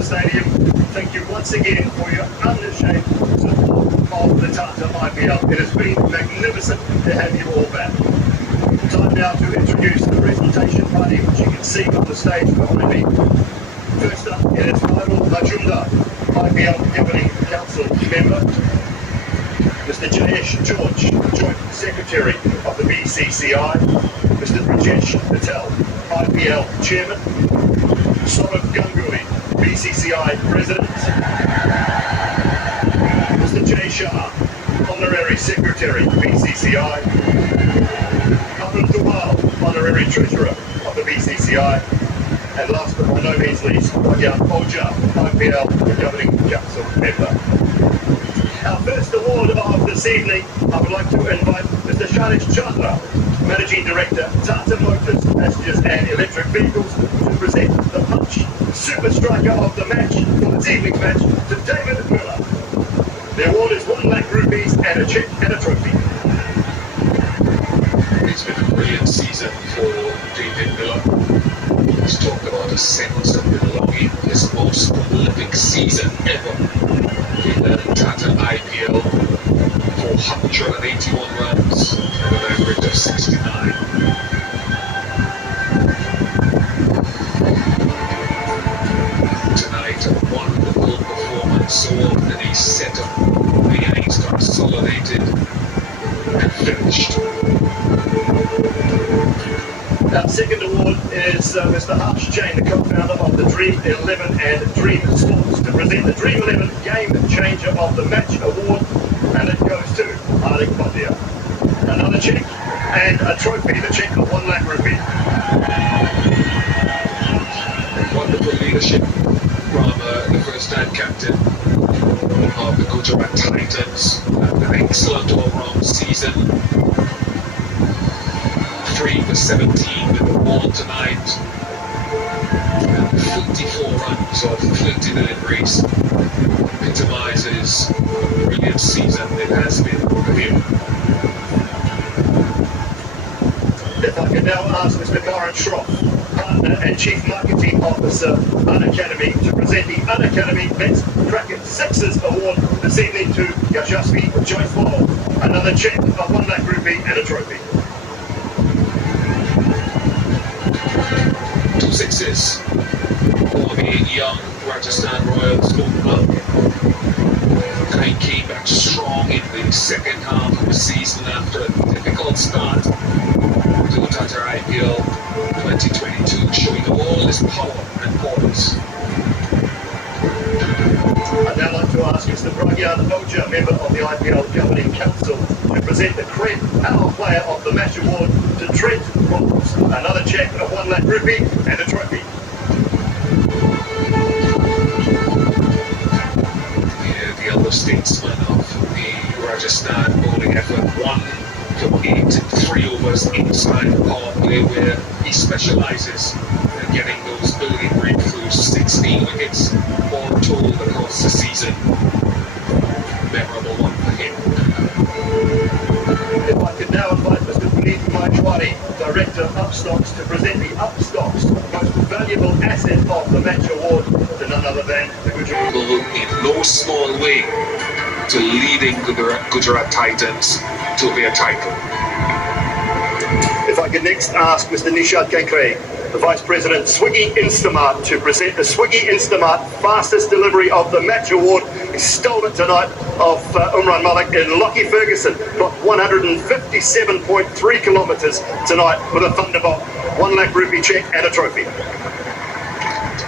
the stadium, thank you once again for your unashamed support of the Tata IPL. It has been magnificent to have you all back. Time now to introduce the presentation party, which you can see on the stage behind me. First up, it is Final Majumdar, IPL Governing Council member. Mr. Jayesh George, Joint Secretary of the BCCI. Mr. Rajesh Patel, IPL Chairman. Saurav Ganguly, BCCI President. Mr. Jay Shah, Honorary Secretary, BCCI. Arun Dawal, Honorary Treasurer of the BCCI. And last but by no means least, RAJNIKANT, IPL Governing Council member. Our first award of this evening, I would like to invite Mr. Shailesh Chandra, Managing Director, Tata Motors, Passengers and Electric Vehicles, to present the Punch Super Striker of the match for this evening's match to David Miller. The award is 1 lakh rupees and a cheque and a trophy. It's been a brilliant season for David Miller. He's talked about a sense of belonging, his most prolific season ever in the Tata IPL, 481 runs and an average of 69. Tonight, a wonderful performance, so often he's set up, the innings consolidated and finished. Our second award is Mr. Harsh Jain, the co-founder of the Dream 11 and Dream Sports, to present the Dream 11 Game Changer of the Match Award, and it goes to Hardik Pandya. Another cheque and a trophy, the cheque of 1 lakh rupee. Wonderful leadership from the first-time captain of the Gujarat Titans. An excellent all-round season. 3 for 17 with the ball tonight, and 54 runs of 30 deliveries. Epitomizes the brilliant season it has been for him. If I can now ask Mr. Karan Shroff, Partner and Chief Marketing Officer, Unacademy, to present the Unacademy Best Cricket Sixers Award this evening to Yashasvi Jaiswal. Another cheque of 1 lakh rupee and a trophy. 2 sixes for the young Rajasthan Royals opener. He came back strong in the second half of the season after a difficult start to Tata IPL 2022, showing all his power and poise. I'd now like to ask Mr. Pragyan Oja, member of the IPL Governing Council, to present the Cred Power Player of the Match Award to Trent Roberts. Another cheque of 1 lakh rupee and a trophy. The elder statesman of the Rajasthan bowling effort, 1 for 8 in 3 overs inside the power play, where he specialises in getting those early breakthroughs. 16 wickets all told across the season. Memorable one for him. If I could now invite Mr. Puneet Maheshwari, Director Upstocks, to present the Upstocks Most Valuable Asset of the Match Award to none other than the Gujarat. In no small way to leading the Gujarat Titans to their title. If I could next ask Mr. Nishad Kankre, the Vice President, Swiggy Instamart, to present the Swiggy Instamart Fastest Delivery of the Match Award. He stole it tonight off Umran Malik in Lockie Ferguson. Got 157.3 kilometres tonight with a thunderbolt. 1 lakh rupee cheque and a trophy.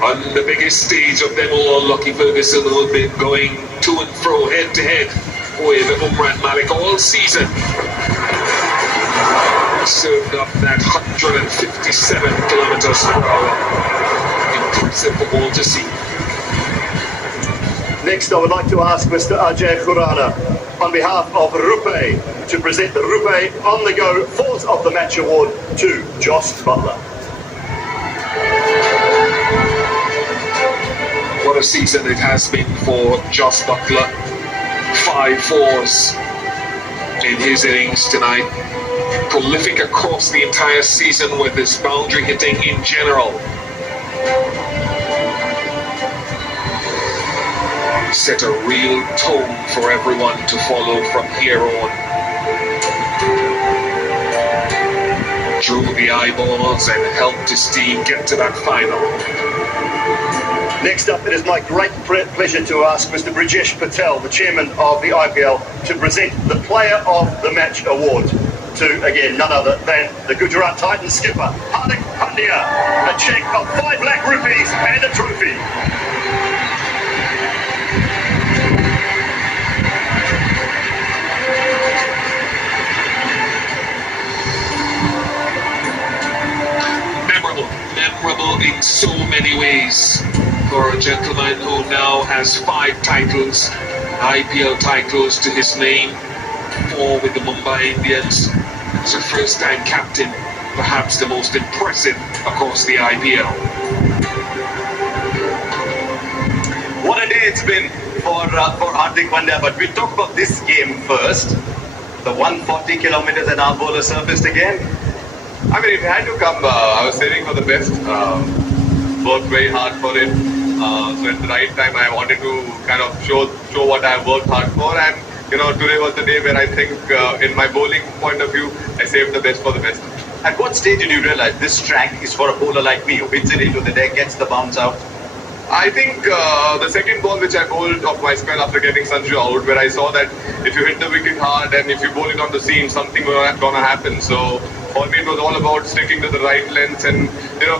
On the biggest stage of them all, Lockie Ferguson will be going to and fro, head to head with Umran Malik all season. Served up that 157 kilometers per hour. Impressive for all to see. Next, I would like to ask Mr. Ajay Khurana, on behalf of Rupe, to present the Rupe On The Go Force of the Match Award to Josh Butler. What a season it has been for Josh Butler. 5 fours in his innings tonight. Prolific across the entire season with his boundary hitting in general. set a real tone for everyone to follow from here on. Drew the eyeballs and helped his team get to that final. Next up, it is my great pleasure to ask Mr. Brijesh Patel, the chairman of the IPL, to present the Player of the Match award to, again, none other than the Gujarat Titans skipper, Hardik Pandya. A cheque of 5 lakh rupees and a trophy. Memorable in so many ways. For a gentleman who now has 5 titles, IPL titles to his name, 4 with the Mumbai Indians. As a first-time captain, perhaps the most impressive across the IPL. What a day it's been for Hardik Pandya, but we'll talk about this game first. The 140 kilometers an hour bowler surfaced again. I mean, it had to come. I was saving for the best. Worked very hard for it. So at the right time, I wanted to kind of show what I worked hard for. And today was the day where I think, in my bowling point of view, I saved the best for the best. At what stage did you realize this track is for a bowler like me who hits it into the deck, gets the bounce out? I think the second ball which I bowled off my spell after getting Sanju out, where I saw that if you hit the wicket hard and if you bowl it on the seam, something gonna happen. So for me, it was all about sticking to the right length and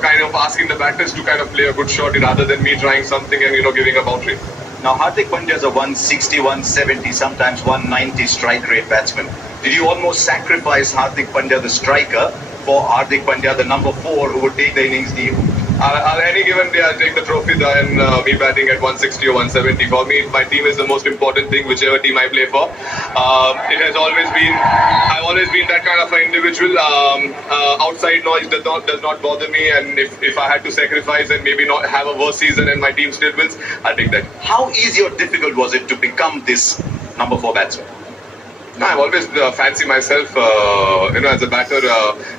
kind of asking the batters to kind of play a good shot rather than me trying something and giving a boundary. Now Hardik Pandya is a 160, 170, sometimes 190 strike rate batsman. Did you almost sacrifice Hardik Pandya, the striker, for Hardik Pandya, the number 4, who would take the innings deal? Any given day, I'll take the trophy than me batting at 160 or 170. For me, my team is the most important thing, whichever team I play for. It has always been, I've always been that kind of an individual. Outside noise does not bother me, and if I had to sacrifice and maybe not have a worse season and my team still wins, I'll take that. How easy or difficult was it to become this number 4 batsman? No, I've always fancied myself, as a batter,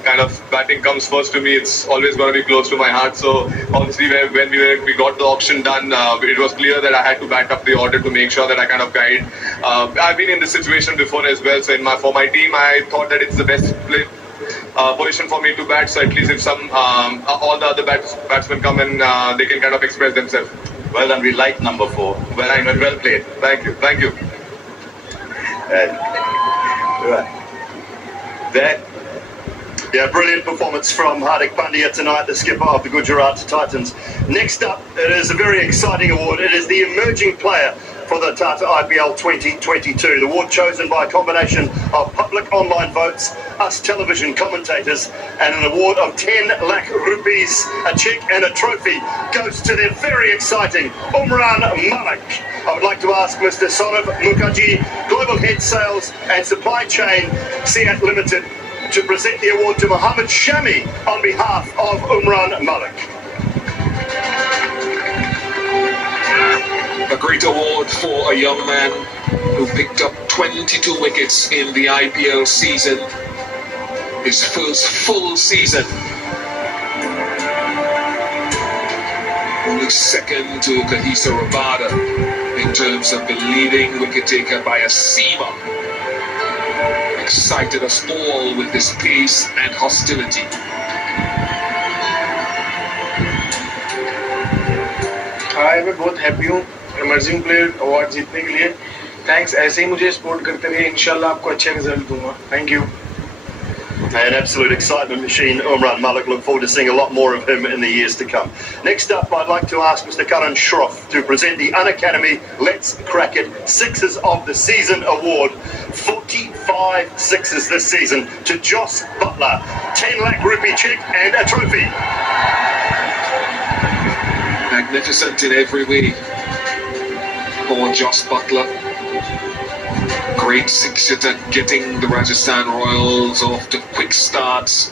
kind of batting comes first to me. It's always going to be close to my heart. So obviously when we got the auction done, it was clear that I had to back up the order to make sure that I kind of guide. I've been in this situation before as well. So for my team, I thought that it's the best position for me to bat. So at least if all the other batsmen come and they can kind of express themselves. Well done, we like number 4. Well played. Thank you. Brilliant performance from Hardik Pandya tonight, the skipper of the Gujarat Titans. Next up, it is a very exciting award. It is the Emerging Player for the Tata IPL 2022. The award chosen by a combination of public online votes, us television commentators, and an award of 10 lakh rupees, a cheque and a trophy goes to the very exciting Umran Malik. I would like to ask Mr. Saurav Mukherjee, Global Head Sales and Supply Chain, SIAT Limited, to present the award to Mohammed Shami on behalf of Umran Malik. A great award for a young man who picked up 22 wickets in the IPL season, his first full season. Only second to Kahisa Rabada in terms of the leading wicket taker by a seamer. Excited us all with his pace and hostility. मैं बहुत happy हूँ emerging player award जीतने के लिए. Thanks. ऐसे ही मुझे support करते रहिए. इंशाल्लाह आपको अच्छे रिजल्ट दूंगा. Thank you. An absolute excitement machine, Umran Malik. Look forward to seeing a lot more of him in the years to come. Next up, I'd like to ask Mr. Karan Shroff to present the Unacademy Let's Crack It Sixers of the Season Award. 45 sixes this season to Jos Buttler. 10 lakh rupee cheque and a trophy. Magnificent in every way for Jos Buttler. Great six-hitter, getting the Rajasthan Royals off to quick starts.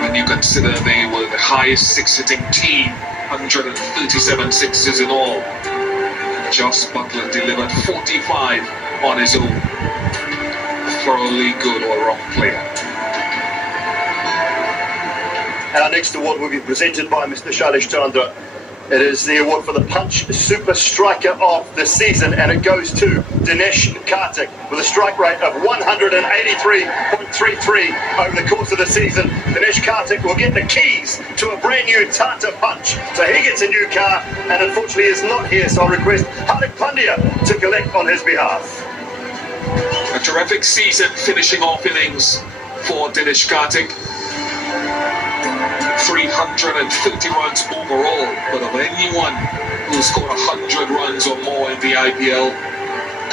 When you consider they were the highest six-hitting team, 137 sixes in all. Jos Buttler delivered 45 on his own. A thoroughly good all-round player. Our next award will be presented by Mr. Shailesh Chandra, It is the award for the Punch Super Striker of the season, and it goes to Dinesh Karthik with a strike rate of 183.33 over the course of the season. Dinesh Karthik will get the keys to a brand new Tata Punch. So he gets a new car, and unfortunately is not here, so I'll request Hardik Pandya to collect on his behalf. A terrific season finishing off innings for Dinesh Karthik. 330 runs overall, but of anyone who scored 100 runs or more in the IPL,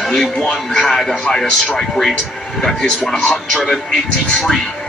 only one had a higher strike rate than his 183.